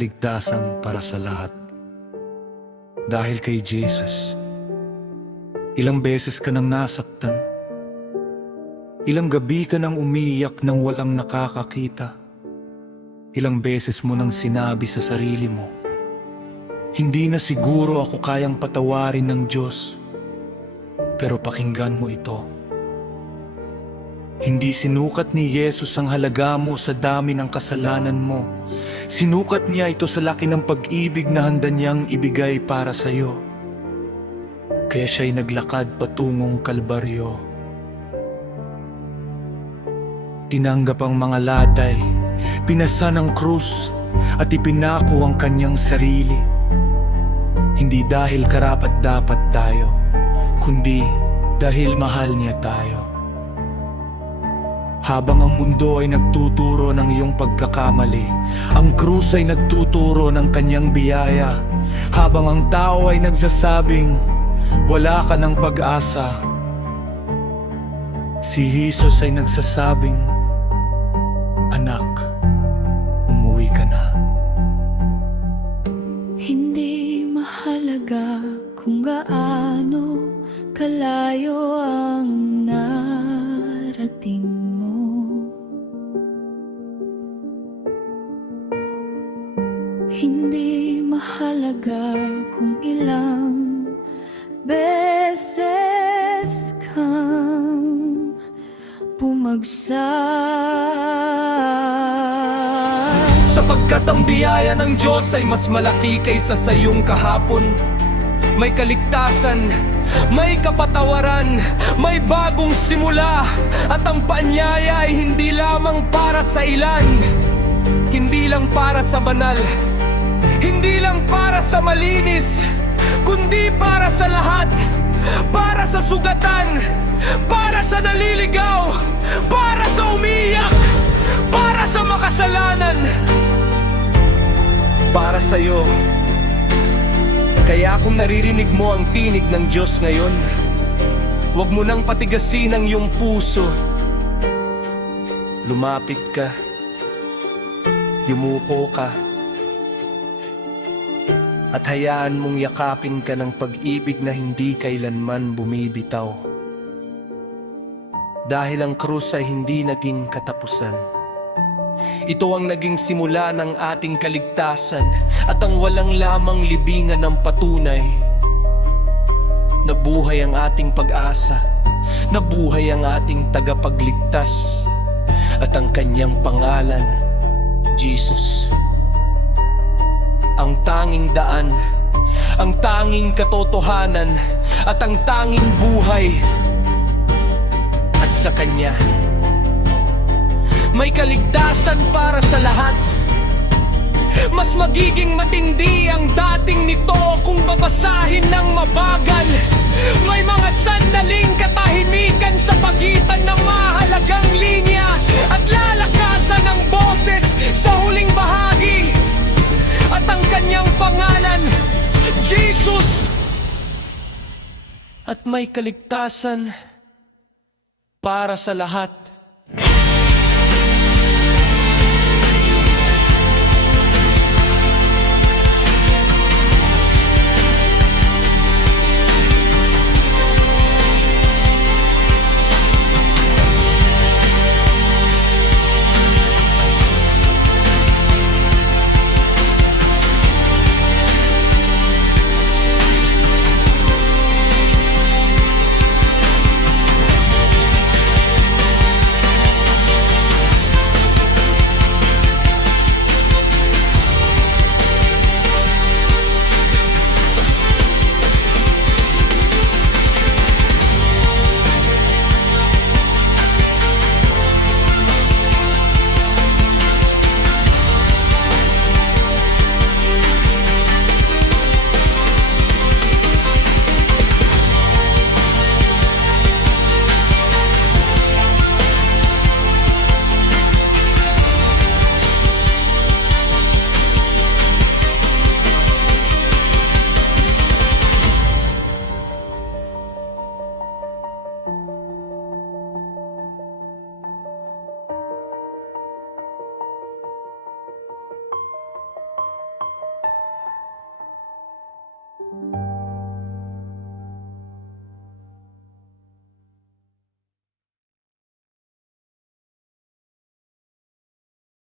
kaligtasan para sa lahat. Dahil kay Jesus, ilang beses ka nang nasaktan, ilang gabi ka nang umiiyak nang walang nakakakita, ilang beses mo nang sinabi sa sarili mo, hindi na siguro ako kayang patawarin ng Diyos. Pero pakinggan mo ito. Hindi sinukat ni Jesus ang halaga mo sa dami ng kasalanan mo. Sinukat niya ito sa laki ng pag-ibig na handa niyang ibigay para sa iyo. Kaya siya'y naglakad patungong Kalbaryo. Tinanggap ang mga latay, pinasa ng krus, at ipinako ang kanyang sarili. Hindi dahil karapat-dapat tayo, kundi dahil mahal niya tayo. Habang ang mundo ay nagtuturo ng iyong pagkakamali, ang krus ay nagtuturo ng kanyang biyaya. Habang ang tao ay nagsasabing, wala ka ng pag-asa, si Jesus ay nagsasabing, anak, umuwi ka na. Hindi mahalaga kung gaano kalayo ang narating mo. Hindi mahalaga kung ilang beses kang bumagsak. Sapagkat ang biyaya ng Diyos ay mas malaki kaysa sa iyong kahapon. May kaligtasan, may kapatawaran, may bagong simula. At ang paanyaya ay hindi lamang para sa ilan, hindi lang para sa banal, hindi lang para sa malinis, kundi para sa lahat. Para sa sugatan, para sa naliligaw, para sa umiyak, para sa makasalanan, para sa iyo. Kaya kung naririnig mo ang tinig ng Diyos ngayon, huwag mo nang patigasin ang iyong puso. Lumapit ka, yumuko ka, at hayaan mong yakapin ka ng pag-ibig na hindi kailanman bumibitaw. Dahil ang krus ay hindi naging katapusan. Ito ang naging simula ng ating kaligtasan at ang walang lamang libingan ng patunay. Nabuhay ang ating pag-asa, nabuhay ang ating tagapagligtas, at ang kanyang pangalan, Jesus. Ang tanging daan, ang tanging katotohanan, at ang tanging buhay. At sa Kanya, may kaligtasan para sa lahat. Mas magiging matindi ang dating nito kung babasahin ng mabagal. May mga sandaling katahimikan sa pagitan ng mahalagang linya, at lalakasan ng boses sa huling bahagi. At ang kanyang pangalan, Jesus. At may kaligtasan para sa lahat.